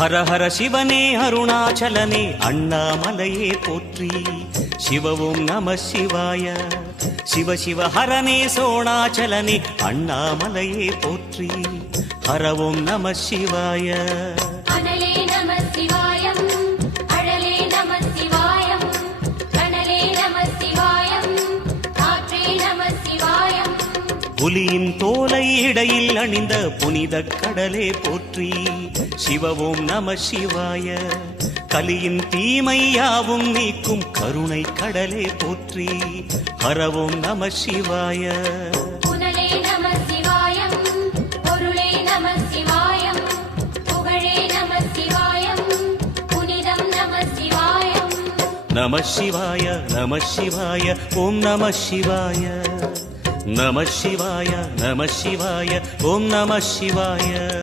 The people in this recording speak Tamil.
ஹர ஹர சிவனே அருணாச்சலனே அண்ணாமலையே போற்றி. சிவ ஓம் நம சிவாய. சிவ சிவ ஹரனே சோணாச்சலனே அண்ணாமலையே போற்றி. ஹர ஓம் நம சிவாய. அனலே நம சிவாயம், அழலே நம சிவாயம், கனலே நம சிவாயம், காற்றே நம சிவாயம். புலியின் தோலை இடையில் அணிந்த புனித கடலே போற்றி. சிவ ஓம் நம சிவாய. கலியின் தீமையாவும் நீக்கும் கருணை கடலே போற்றி. ஹர ஓம் நம சிவாய. புனலே நம சிவாயம், பொருளே நம சிவாயம், புகழே நம சிவாயம், புனிதம் நம சிவாயம். நம சிவாய நம சிவாய ஓம் நம சிவாய. நம சிவாய நம சிவாய ஓம் நம சிவாய.